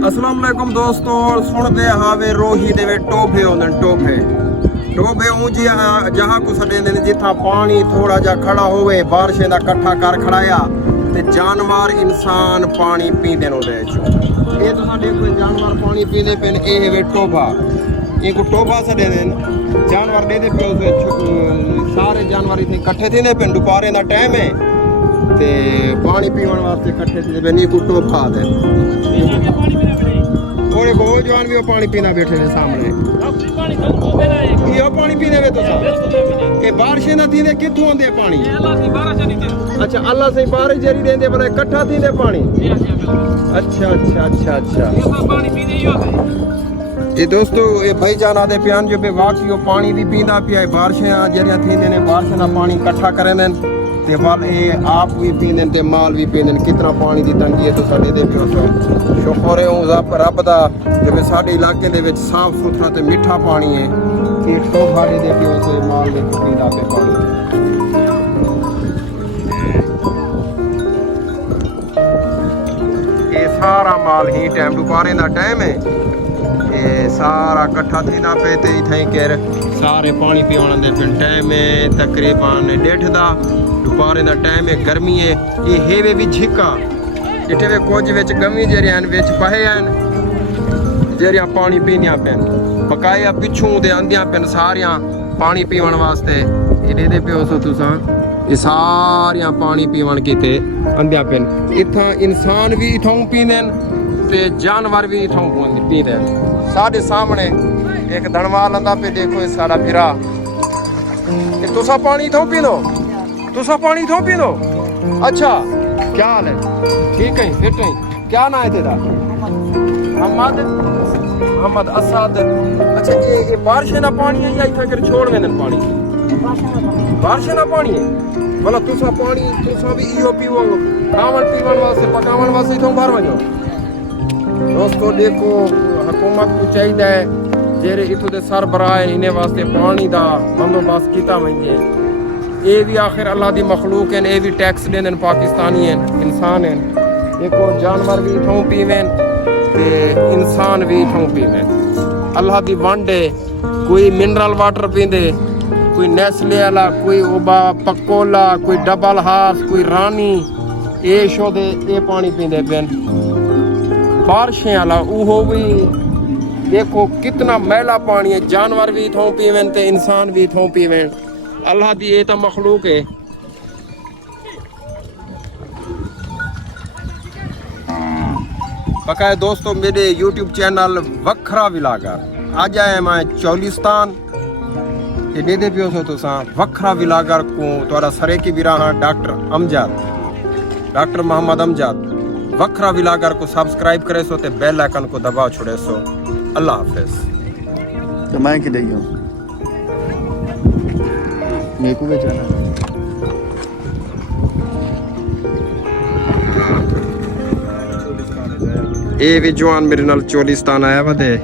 अस्सलाम वालेकुम दोस्तों, सुनते हावे रोही दे टोभे होंदे टोभे टोभे ऊंजी जहां को सदे ने जिथा पानी थोड़ा जा खड़ा होवे बारिशें दा इकट्ठा कर खड़ाया ते जानवर इंसान पानी पींदे नो दे चो ये तो साडे कोई जानवर पानी पींदे पेन ए वे टोभा ये को टोभा सदे ने जानवर दे पे सारे जानवर इतने इकट्ठे थींदे पेन दोपहर दा टाइम है ते पानी पीवन वास्ते इकट्ठे थींदे पेन ये को टोभा दे थोड़े बहुत जवान भी पानी पीना बैठे ने सामने ये पानी पीने वे तो ये बारिशें ना थी ने किथों आंदे पानी अच्छा अल्लाह से बारिश जरी देंदे पर इकट्ठा थी ने पानी अच्छा अच्छा अच्छा अच्छा ये दोस्तों ये भाई जाना दे प्यान जो पे वाकई पानी भी पीना पिया बारिशें जरिया थी ने बारिशें ना पानी इकट्ठा करें ते वाल ये आप भी पींदे ते माल भी पींदे कितना पानी दी तंगी है तो साडे दे पियो सो शुक्र है रब दा जो साडे इलाके दे विच साफ सुथरा ते मीठा पानी है कि तो साडे दे पियो से माल दे पींदा पे पानी ये सारा माल ही टाइम दोपहर दा टाइम है ये सारा इकट्ठा थीना पे ते इथे केर सारे पानी पीवन दे पिन टाइम है तकरीबन 1:30 दा दोपहर दा टाइम है गर्मी है ये हेवे भी झिका इटे वे कुछ विच गमी जरियान विच पहे हैं जरिया पानी पीनिया पेन बकाया पिछू दे आंदियां पेन सारियां पानी पीवन वास्ते इडे दे पियो सो तुसां ये सारियां पानी पीवन कीते आंदियां पेन इथा इंसान भी इथों पींदन ते जानवर भी इथों पींदन साडे सामने एक धनवाल आंदा पे देखो साडा फिरा ये तुसा पानी इथों पी लो तुसा पानी इथों पी लो अच्छा क्या हाल है ठीक है फिट है क्या ना है तेरा मोहम्मद असद अच्छा ये बारिश ना पानी है या इतना कर छोड़ में पानी बारिश ना पानी है भला तुसा पानी तुसा भी इहो पीवो खावन पीवन वास्ते पकावन वास्ते इथों बाहर वजो दोस्तों देखो हुकूमत को चाहिए जेरे इथों दे सरबराह इन्हें वास्ते पानी दा बंदोबस्त कीता वजे ये भी आखिर अल्लाह दी मखलूक हैं ये भी टैक्स देने पाकिस्तानी हैं इंसान हैं देखो जानवर भी इथों पीवें ते इंसान भी इथों पीवें अल्लाह दी वंड है कोई मिनरल वाटर पींदे कोई नेस्ले वाला कोई ओबा पकोला कोई डबल हार्स कोई रानी ये शो दे ये पानी पींदे पेन बारिशें वाला वो भी देखो कितना मैला पानी है जानवर भी इथों पीवें ते इंसान भी इथों पीवें अल्लाह दी ये तो मखलूक है बकाया दोस्तों मेरे YouTube चैनल वखरा विलागर आज आया मैं चौलिस्तान ये दे दे पियो सो तुसा वखरा विलागर को तोरा सरे की बिराहा डॉक्टर मोहम्मद अमजद वखरा विलागर को सब्सक्राइब करे सो ते बेल आइकन को दबा छोड़े सो अल्लाह हाफिज तो मैं कि देयो मेरे को बेचना ये भी जवान मेरे नाल चोलिस्तान आया वा दे